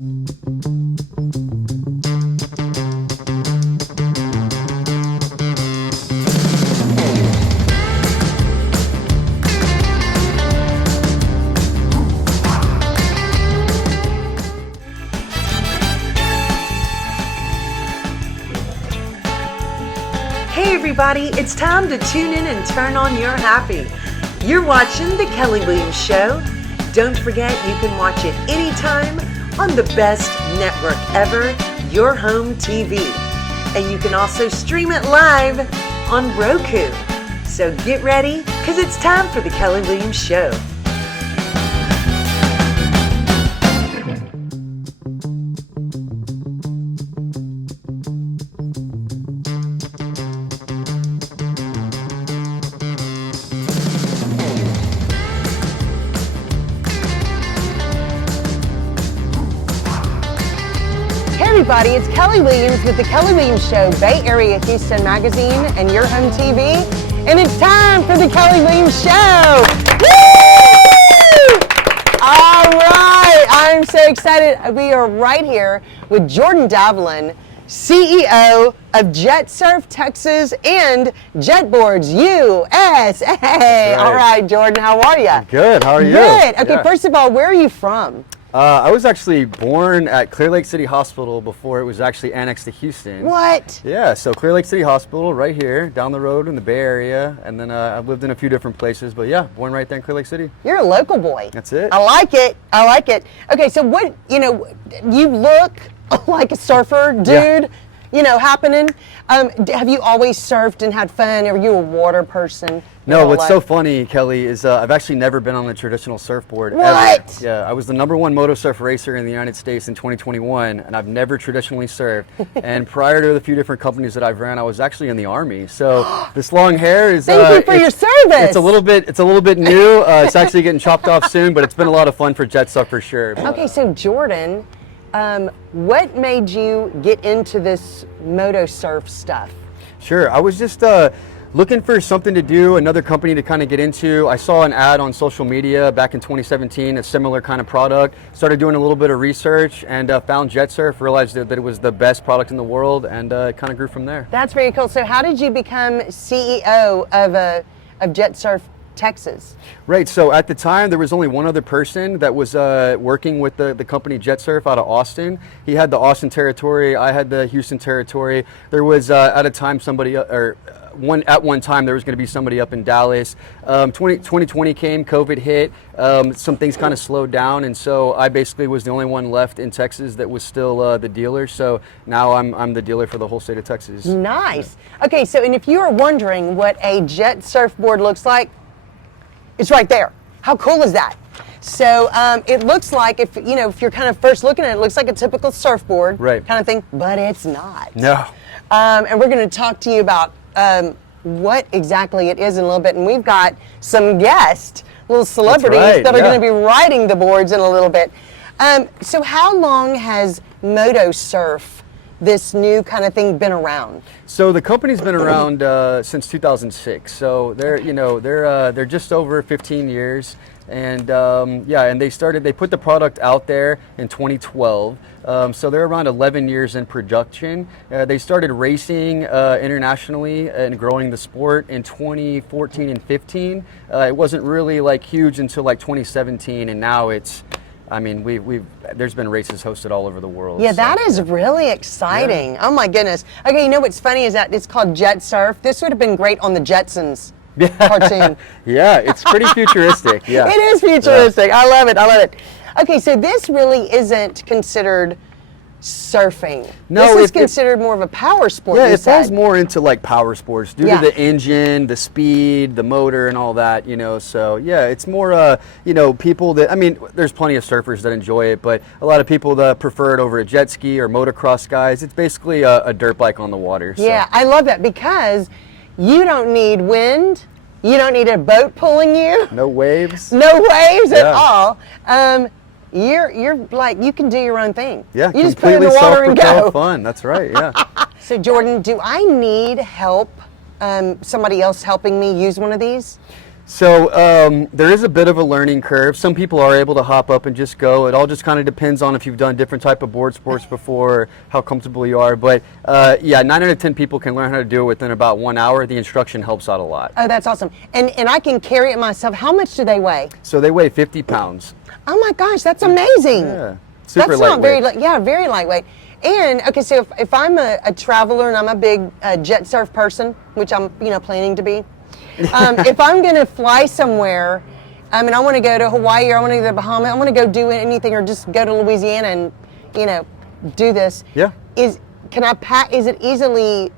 Hey everybody, it's time to tune in and turn on your happy. You're watching The Kelly Williams Show. Don't forget you can watch it anytime on the best network ever, Your Home TV. And you can also stream it live on Roku. So get ready, because it's time for The Kelly Williams Show. Everybody, it's Kelly Williams with The Kelly Williams Show, Bay Area Houston Magazine and Your Home TV. And it's time for The Kelly Williams Show. Woo! All right, I'm so excited. We are right here with Jordan Davlin, CEO of JetSurf Texas and JetBoards USA. Right. All right, Jordan, how are you? Good, how are you? Good. Okay, Yeah. First of all, where are you from? I was actually born at Clear Lake City Hospital before it was actually annexed to Houston. What? Yeah, so Clear Lake City Hospital right here, down the road in the Bay Area. And then I've lived in a few different places, but yeah, born right there in Clear Lake City. You're a local boy. That's it. I like it. I like it. Okay, so what, you look like a surfer dude, happening. Have you always surfed and had fun? Are you a water person? No, what's so funny, Kelly, is I've actually never been on a traditional surfboard What? ever. Yeah, I was the #1 moto surf racer in the United States in 2021, and I've never traditionally surfed. And prior to the few different companies that I've ran, I was actually in the Army. So this long hair is Thank you for your service. It's a little bit new. It's actually getting chopped off soon, but it's been a lot of fun for jet surf for sure. Okay, so Jordan, what made you get into this moto surf stuff? Sure, I was just looking for something to do, another company to kind of get into. I saw an ad on social media back in 2017, a similar kind of product. Started doing a little bit of research and found JetSurf, realized that it was the best product in the world, and it kind of grew from there. That's very cool. So how did you become CEO of JetSurf Texas? Right, so at the time there was only one other person that was working with the company JetSurf out of Austin. He had the Austin territory, I had the Houston territory. There was at a time at one time there was going to be somebody up in Dallas. 2020 came, COVID hit, some things kind of slowed down, and so I basically was the only one left in Texas that was still the dealer. So now I'm the dealer for the whole state of Texas. Nice. Okay, so and if you are wondering what a jet surfboard looks like, it's right there. How cool is that? So it looks like if you're kind of first looking at it, it looks like a typical surfboard kind of thing, but it's not. No. And we're going to talk to you about what exactly it is in a little bit. And we've got some guests, little celebrities that are going to be riding the boards in a little bit. So how long has Moto Surf, this new kind of thing, been around? So the company's been around since 2006. So they're just over 15 years. And and they put the product out there in 2012. So they're around 11 years in production. They started racing internationally and growing the sport in 2014 and 15. It wasn't really like huge until like 2017, and now it's, there's been races hosted all over the world. Yeah, that is really exciting. Yeah. Oh my goodness. Okay, what's funny is that it's called Jet Surf. This would have been great on the Jetsons cartoon. Yeah, it's pretty futuristic. Yeah, it is futuristic. Yeah. I love it. Okay, so this really isn't considered surfing. No, this is considered more of a power sport. Yeah, it falls more into like power sports due to the engine, the speed, the motor, and all that. So yeah, it's more people that there's plenty of surfers that enjoy it, but a lot of people that prefer it over a jet ski or motocross guys. It's basically a dirt bike on the water. So. Yeah, I love that because you don't need wind. You don't need a boat pulling you. No waves. No waves at all. You're like, you can do your own thing. Yeah, you just put it in the water and go. Fun. That's right. Yeah. So Jordan, do I need help? Somebody else helping me use one of these? So there is a bit of a learning curve. Some people are able to hop up and just go. It all just kind of depends on if you've done different type of board sports before, how comfortable you are. But yeah, 9 out of 10 people can learn how to do it within about 1 hour. The instruction helps out a lot. Oh, that's awesome. And I can carry it myself. How much do they weigh? So they weigh 50 pounds. Oh my gosh, that's amazing. Yeah, super That's lightweight. not very, very lightweight. And okay, so if I'm a traveler and I'm a big jet surf person, which I'm planning to be, if I'm going to fly somewhere, and I want to go to Hawaii or I want to go to the Bahamas, I want to go do anything or just go to Louisiana and do this. Yeah. Is it easily?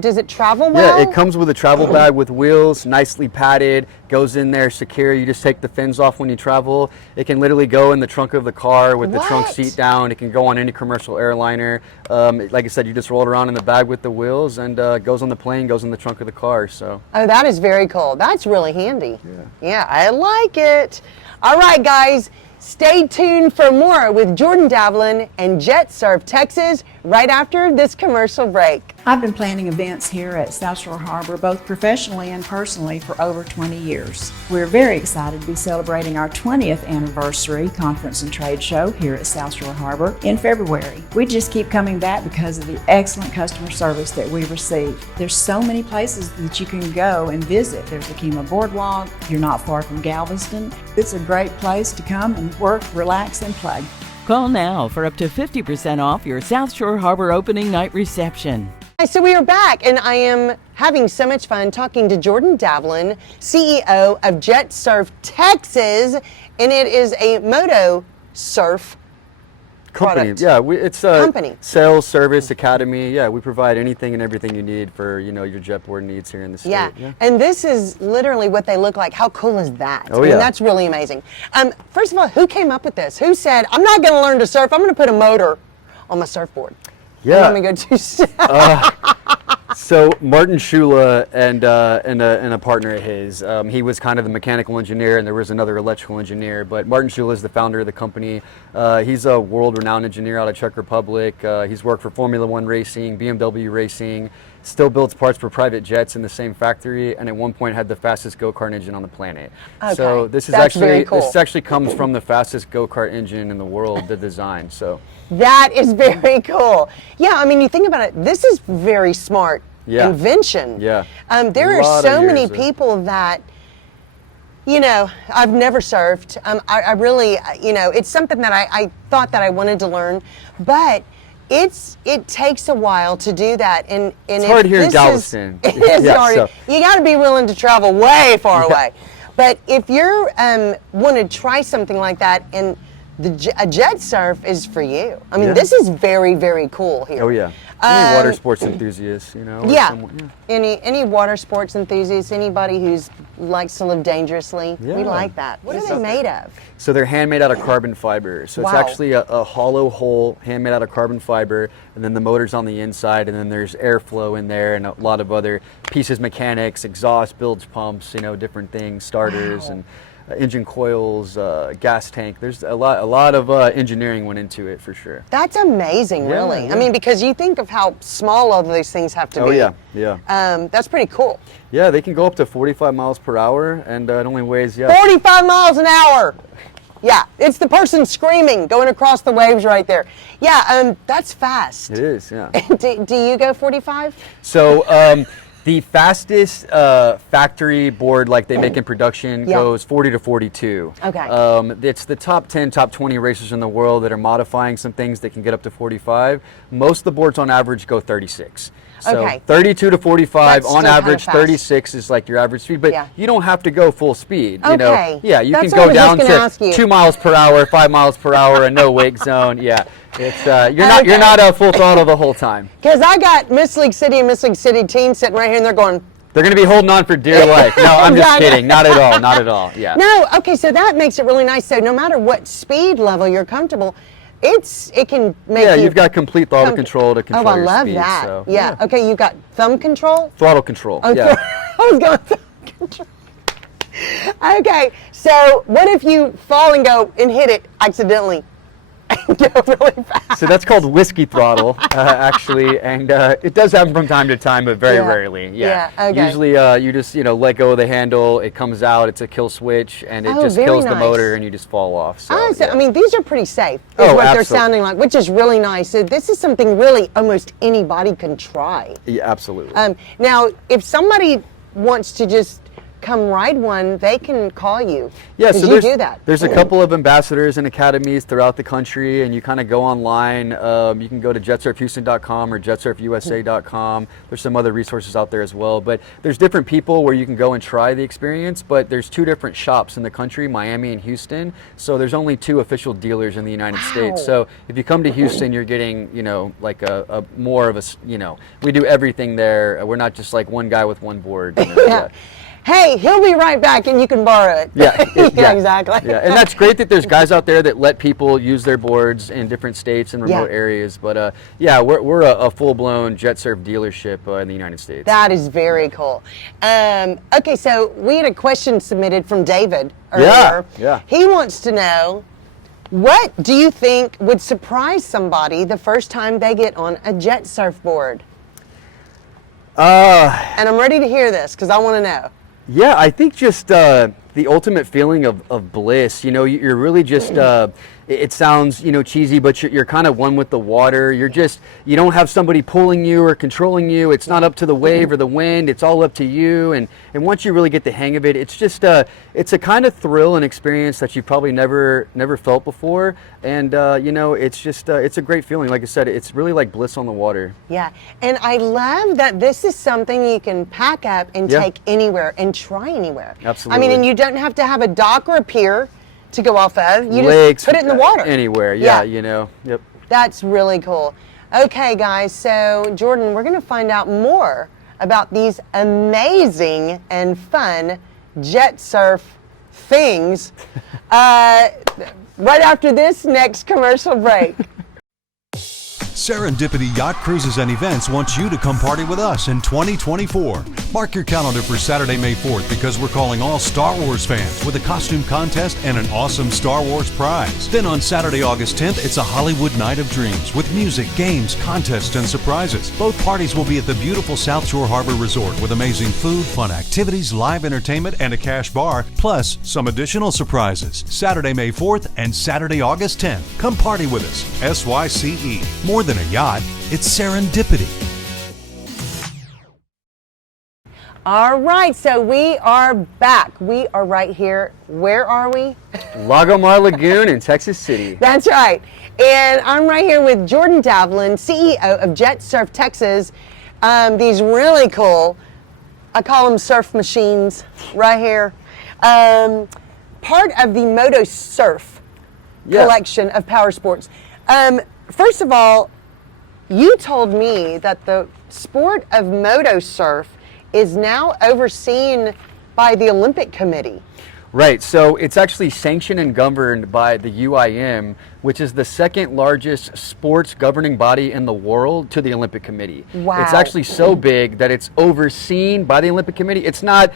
Does it travel well? Yeah, it comes with a travel bag with wheels, nicely padded, goes in there secure. You just take the fins off when you travel. It can literally go in the trunk of the car with the trunk What? seat down. It can go on any commercial airliner. Like I said, you just roll it around in the bag with the wheels and goes on the plane, goes in the trunk of the car. So. Oh, that is very cool. That's really handy. Yeah, I like it. All right, guys, stay tuned for more with Jordan Davlin and Jet Surf Texas right after this commercial break. I've been planning events here at South Shore Harbor, both professionally and personally, for over 20 years. We're very excited to be celebrating our 20th anniversary conference and trade show here at South Shore Harbor in February. We just keep coming back because of the excellent customer service that we receive. There's so many places that you can go and visit. There's the Kemah Boardwalk. You're not far from Galveston. It's a great place to come and work, relax, and play. Call now for up to 50% off your South Shore Harbor opening night reception. So we are back, and I am having so much fun talking to Jordan Davlin, CEO of Jet Surf Texas, and it is a moto surf Company, product. yeah, it's a Company. sales service academy. Yeah, we provide anything and everything you need for your jet board needs here in the state. Yeah, and this is literally what they look like. How cool is that? Oh, I mean, yeah. that's really amazing. First of all, who came up with this? Who said, I'm not going to learn to surf, I'm going to put a motor on my surfboard? Yeah. I'm going to go do So Martin Shula and a partner of his, he was kind of the mechanical engineer, and there was another electrical engineer. But Martin Shula is the founder of the company. He's a world-renowned engineer out of Czech Republic. He's worked for Formula One racing, BMW racing. Still builds parts for private jets in the same factory, and at one point had the fastest go-kart engine on the planet. Okay. So this is That's very cool. this actually comes from the fastest go-kart engine in the world, the design. So. That is very cool. Yeah, I mean, you think about it, this is very smart invention. Yeah. There are Lot so of many years of- people that, I've never surfed. I really, it's something that I thought that I wanted to learn, but it takes a while to do that. And It's hard here in Galveston. It is Yeah, hard. so- You got to be willing to travel way far away. But if you're want to try something like that, and a jet surf is for you. I mean, Yeah. this is very, very cool here. Oh yeah. Any water sports enthusiasts, or Yeah. someone- Any water sports enthusiasts, anybody who's likes to live dangerously, we Yeah. like that. What are they made of? So they're handmade out of carbon fiber. So it's Wow. actually a hollow hole handmade out of carbon fiber, and then the motor's on the inside, and then there's airflow in there, and a lot of other pieces, mechanics, exhaust, bilge pumps, different things, starters, Wow. and engine coils, gas tank. There's a lot of engineering went into it for sure. That's amazing, Yeah, really. yeah. I mean, because you think of how small all of these things have to Oh be. yeah. That's pretty cool. Yeah, they can go up to 45 miles per hour, and it only weighs 45 miles an hour. Yeah, it's the person screaming going across the waves right there. Yeah, that's fast. It is, yeah. Do you go 45? So the fastest factory board like they make in production Yeah. goes 40 to 42. Okay. It's the top 10, top 20 racers in the world that are modifying some things that can get up to 45. Most of the boards on average go 36. So Okay. 32 to 45 That's on still kinda average, fast. 36 is like your average speed, but Yeah. you don't have to go full speed. Okay. Yeah, you That's can what I go was down just gonna ask to you. 2 miles per hour, 5 miles per hour, and no wake zone. Yeah, it's you're Okay. not full throttle the whole time. Because I got Miss League City and Miss League City teens sitting right here, and they're going, They're going to be holding on for dear life. No, I'm just Exactly. kidding. Not at all. Not at all. Yeah. no, okay, so that makes it really nice. So no matter what speed level you're comfortable, it can make Yeah, you you've got complete throttle com- control to control Oh, I your love speed. that. So, yeah. Okay, you've got thumb control. Throttle control. Oh, yeah. I was going thumb control. Okay, so what if you fall and go and hit it accidentally? go really fast. So that's called whiskey throttle, actually, and it does happen from time to time, but very rarely. Yeah. Okay. Usually, you just let go of the handle, it comes out, it's a kill switch, and it just very kills the nice. motor, and you just fall off. So, So, yeah. I mean, these are pretty safe, is Oh, what they're absolutely. sounding like, which is really nice. So this is something really almost anybody can try. Yeah, absolutely. Now, if somebody wants to just come ride one, they can call you. Yeah, 'Cause so you do that. there's a couple of ambassadors and academies throughout the country, and you kind of go online. You can go to jetsurfhouston.com or jetsurfusa.com. There's some other resources out there as well, but there's different people where you can go and try the experience. But there's 2 different shops in the country, Miami and Houston. So there's only 2 official dealers in the United States. So if you come to Houston, you're getting like a more of a we do everything there. We're not just like one guy with one board. Yeah. Hey, he'll be right back and you can borrow it. Yeah, Yeah, exactly. Yeah, and that's great that there's guys out there that let people use their boards in different states and remote areas. But yeah, we're a full-blown jet surf dealership in the United States. That is very cool. Okay, so we had a question submitted from David earlier. Yeah. He wants to know, what do you think would surprise somebody the first time they get on a jet surfboard? And I'm ready to hear this because I want to know. Yeah, I think just the ultimate feeling of bliss. You're really just. It sounds cheesy, but you're kind of one with the water. You don't have somebody pulling you or controlling you. It's not up to the wave or the wind. It's all up to you. And once you really get the hang of it, it's just it's a kind of thrill and experience that you've probably never felt before. And it's just it's a great feeling. Like I said, it's really like bliss on the water. Yeah, and I love that this is something you can pack up and take anywhere and try anywhere. Absolutely. I mean, and you don't have to have a dock or a pier to go off of. You Lakes, just put it in the water. Anywhere, Yeah. Yep. That's really cool. Okay, guys, so Jordan, we're going to find out more about these amazing and fun jet surf things right after this next commercial break. Serendipity Yacht Cruises and Events wants you to come party with us in 2024. Mark your calendar for Saturday, May 4th because we're calling all Star Wars fans with a costume contest and an awesome Star Wars prize. Then on Saturday, August 10th, it's a Hollywood Night of Dreams with music, games, contests, and surprises. Both parties will be at the beautiful South Shore Harbor Resort with amazing food, fun activities, live entertainment, and a cash bar, plus some additional surprises. Saturday, May 4th and Saturday, August 10th. Come party with us. SYCE. More than a yacht, it's serendipity. All right, so we are back. We are right here. Where are we? Lago Mar Lagoon in Texas City. That's right. And I'm right here with Jordan Davlin, CEO of Jet Surf Texas. These really cool, I call them surf machines right here. Part of the Moto Surf collection of power sports. First of all, you told me that the sport of moto surf is now overseen by the Olympic Committee. Right, so it's actually sanctioned and governed by the UIM, which is the second largest sports governing body in the world to the Olympic Committee. Wow. It's actually so big that it's overseen by the Olympic Committee. It's not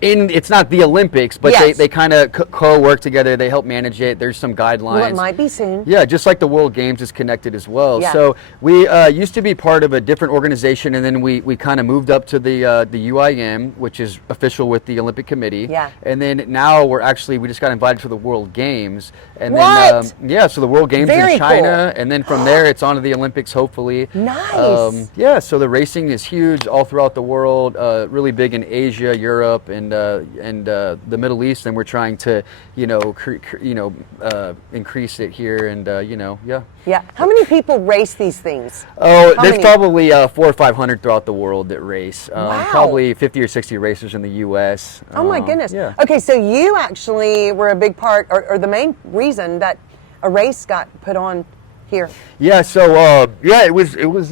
the Olympics, but they kind of co-work together. They help manage it. There's some guidelines. Well, it might be soon. Yeah, just like the World Games is connected as well. Yeah. So we used to be part of a different organization, and then we kind of moved up to the UIM, which is official with the Olympic Committee. Yeah. And then now we just got invited to the World Games. And What? then so the World Games Very in China, cool. and then from there it's on to the Olympics, hopefully. Nice. Yeah, so the racing is huge all throughout the world, really big in Asia, Europe, and the Middle East, and we're trying to, increase it here, and Yeah. How many people race these things? Oh, How there's many? probably 400 or 500 throughout the world that race. Wow. Probably 50 or 60 racers in the U.S. Oh my goodness. Yeah. Okay, so you actually were a big part, or the main reason that a race got put on here. Yeah, so it was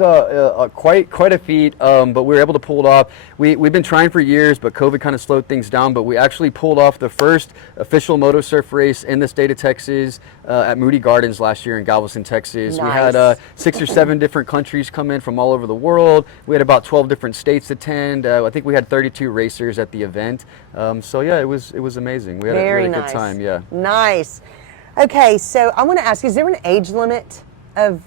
quite a feat, but we were able to pull it off. We've been trying for years, but COVID kind of slowed things down. But we actually pulled off the first official moto surf race in the state of Texas at Moody Gardens last year in Galveston, Texas. Nice. We had 6 or 7 different countries come in from all over the world. We had about 12 different states attend. I think we had 32 racers at the event. So yeah, it was amazing. We had a Very really nice. good time. Yeah. Nice. Okay, so I want to ask: is there an age limit of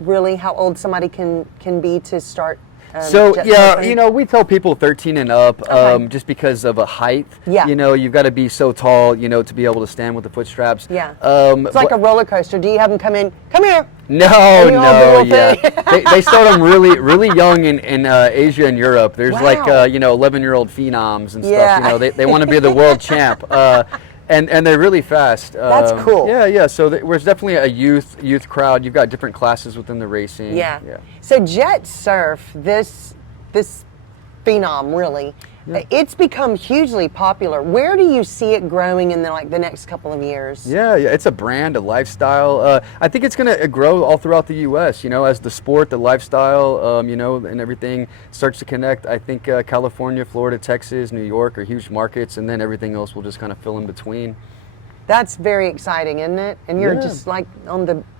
really how old somebody can be to start? So jet yeah, surfing? you know, we tell people 13 and up, Okay. just because of a height. Yeah. You know, you've got to be so tall, you know, to be able to stand with the foot straps. Yeah. It's like but- a roller coaster. Do you have them come in? Come here. No, And you all do no, a yeah. thing. they start them really young in Asia and Europe. There's like, Wow. you know, 11-year-old phenoms and Yeah. stuff. You know, they want to be the world champ. And they're really fast. That's cool. Yeah. So there's definitely a youth crowd. You've got different classes within the racing. Yeah. So jet surf, this phenom really, it's become hugely popular. Where do you see it growing in the next couple of years? Yeah, it's a brand, a lifestyle. I think it's going to grow all throughout the U.S., you know, as the sport, the lifestyle, you know, and everything starts to connect. I think California, Florida, Texas, New York are huge markets, and then everything else will just kind of fill in between. That's very exciting, isn't it? And you're Yeah. just like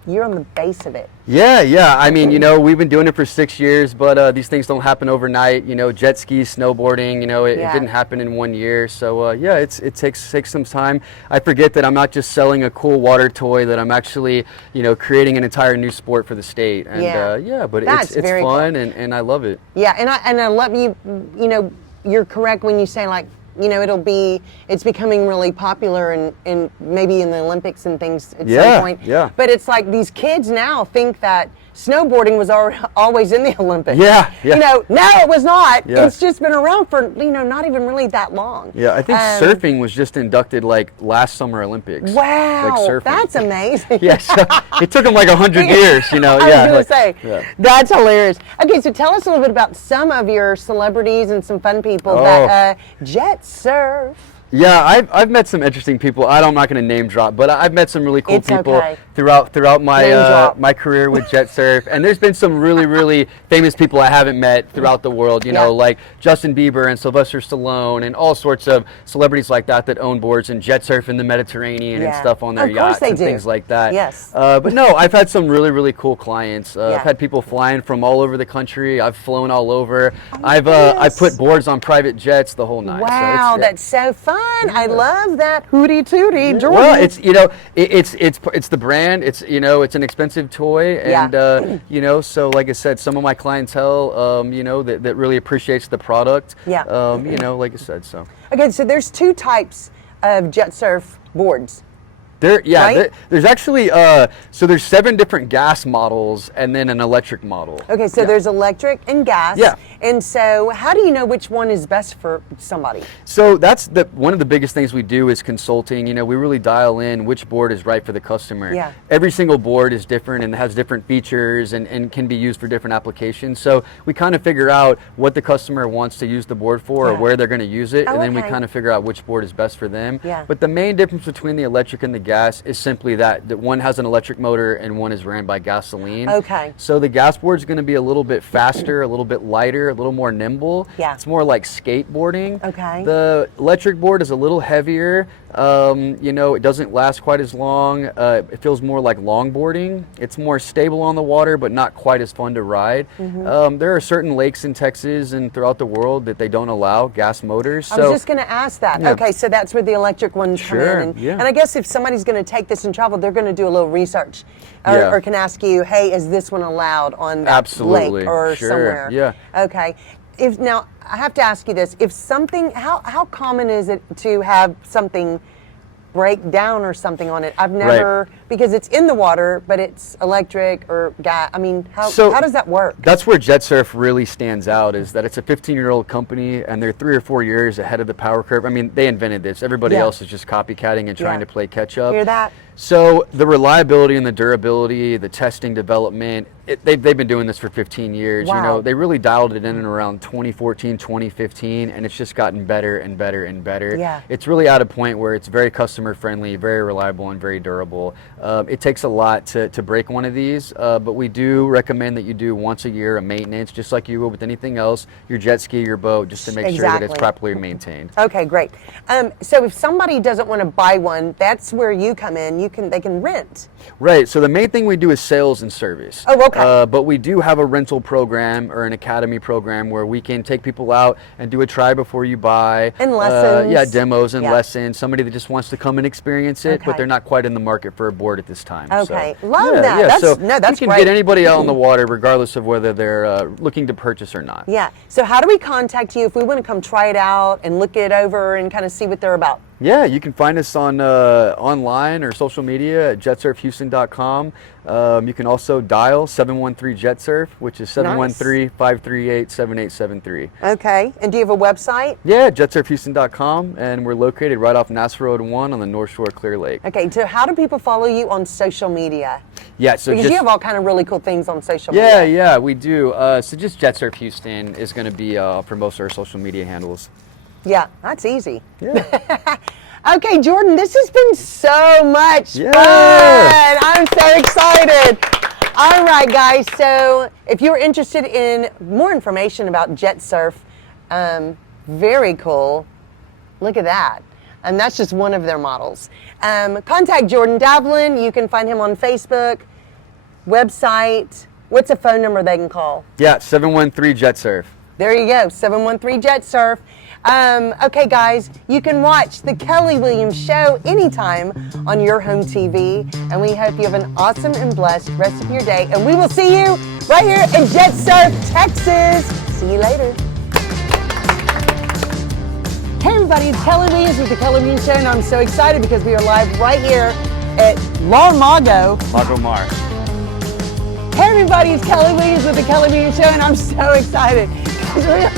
you're on the base of it. Yeah. I mean, you know, we've been doing it for 6 years, but these things don't happen overnight. You know, jet ski, snowboarding, you know, it Yeah. didn't happen in 1 year. So yeah, it takes some time. I forget that I'm not just selling a cool water toy, that I'm actually, you know, creating an entire new sport for the state. And Yeah. but That's it's very fun and I love it. Yeah, and I love you. You know, you're correct when you say you know, it's becoming really popular and maybe in the Olympics and things at some point. Yeah. But it's like these kids now think that snowboarding was always in the Olympics. Yeah. You know, no, it was not. Yeah. It's just been around for, you know, not even really that long. Yeah, I think surfing was just inducted like last Summer Olympics. Wow, like surfing. that's amazing. Yeah, so it took them like 100 years, you know. I Yeah, was going to say, yeah. that's hilarious. Okay, so tell us a little bit about some of your celebrities and some fun people Oh. that jet surf. Yeah, I've met some interesting people. I'm not going to name drop, but I've met some really cool It's people okay. throughout Name my drop. my career with jet surf. And there's been some really famous people I haven't met throughout the world. You know, Yeah. like Justin Bieber and Sylvester Stallone and all sorts of celebrities like that own boards and jet surf in the Mediterranean and Yeah. stuff on their Of course yachts they and do. things like that. Yes. But no, I've had some really cool clients. Yeah. I've had people flying from all over the country. I've flown all over. I've goodness. put boards on private jets, the whole nine. So Wow, it's- yeah. that's so fun. I love that. Hootie tootie, Jordan. Well, it's you know it's the brand. It's you know it's an expensive toy, and Yeah. you know so like I said, some of my clientele, you know that really appreciates the product. Yeah. You know, like I said, so. Okay, so there's two types of jet surf boards. Right? There's actually so there's 7 different gas models and then an electric model. Okay, so Yeah. there's electric and gas. Yeah. And so how do you know which one is best for somebody? So that's one of the biggest things we do is consulting. You know, we really dial in which board is right for the customer. Yeah. Every single board is different and has different features and can be used for different applications. So we kind of figure out what the customer wants to use the board for Yeah. or where they're going to use it, Oh, and then we okay. kind of figure out which board is best for them. Yeah. But the main difference between the electric and the gas is simply that one has an electric motor and one is ran by gasoline. Okay. So the gas board is going to be a little bit faster, a little bit lighter, a little more nimble. Yeah. It's more like skateboarding. Okay. The electric board is a little heavier. You know, it doesn't last quite as long. It feels more like longboarding. It's more stable on the water, but not quite as fun to ride. There are certain lakes in Texas and throughout the world that they don't allow gas motors. I was just going to ask that. Yeah. Okay, so that's where the electric ones come Sure, in. And, yeah. and I guess if somebody's going to take this and travel, they're going to do a little research Yeah. or can ask you, hey, is this one allowed on that Absolutely, lake or sure, somewhere? yeah. Okay. Now, I have to ask you this. If something, how common is it to have something break down or something on it? I've never, because it's in the water, but it's electric or gas. I mean, how does that work? That's where Jet Surf really stands out, is that it's a 15-year-old company and they're 3 or 4 years ahead of the power curve. I mean, they invented this. Everybody Yeah. else is just copycatting and trying Yeah. to play catch up. Hear that? So the reliability and the durability, the testing development, they've been doing this for 15 years. You Wow. know, they really dialed it in and around 2014, 2015, and it's just gotten better and better and better. Yeah. It's really at a point where it's very customer friendly, very reliable, and very durable. It takes a lot to break one of these, but we do recommend that you do once a year a maintenance, just like you would with anything else, your jet ski, your boat, just to make sure that it's Exactly. properly maintained. Okay, great. So if somebody doesn't want to buy one, that's where you come in. They can rent. Right. So the main thing we do is sales and service. Oh, okay. Okay. But we do have a rental program or an academy program where we can take people out and do a try before you buy. And lessons. Yeah, demos and Yeah. lessons. Somebody that just wants to come and experience it, Okay. but they're not quite in the market for a board at this time. Okay. So, Love yeah, that. Yeah. That's- so no, that's we can great. get anybody out on the water regardless of whether they're looking to purchase or not. Yeah. So how do we contact you if we want to come try it out and look it over and kind of see what they're about? Yeah, you can find us on online or social media at jetsurfhouston.com. You can also dial 713-JETSURF, which is 713-538-7873. Okay. And do you have a website? Yeah, jetsurfhouston.com, and we're located right off Nassau Road 1 on the North Shore of Clear Lake. Okay. So how do people follow you on social media? Yeah, so Because just, you have all kind of really cool things on social yeah, media. yeah, we do. So just JetSurf Houston is going to be for most of our social media handles. Yeah. That's easy. Yeah. Okay, Jordan, this has been so much Yeah. fun. I'm so excited. All right, guys. So if you're interested in more information about JetSurf, very cool. Look at that. And that's just one of their models. Contact Jordan Davlin. You can find him on Facebook, website. What's a phone number they can call? Yeah, 713-JETSURF. There you go, 713-JETSURF. Okay, guys, you can watch the Kelly Williams Show anytime on your home TV. And we hope you have an awesome and blessed rest of your day. And we will see you right here in JetSurf, Texas. See you later. Hey, everybody, it's Kelly Williams with the Kelly Williams Show. And I'm so excited because we are live right here at Lar Mago. Lago Mar. Hey, everybody, it's Kelly Williams with the Kelly Williams Show. And I'm so excited. 'Cause we're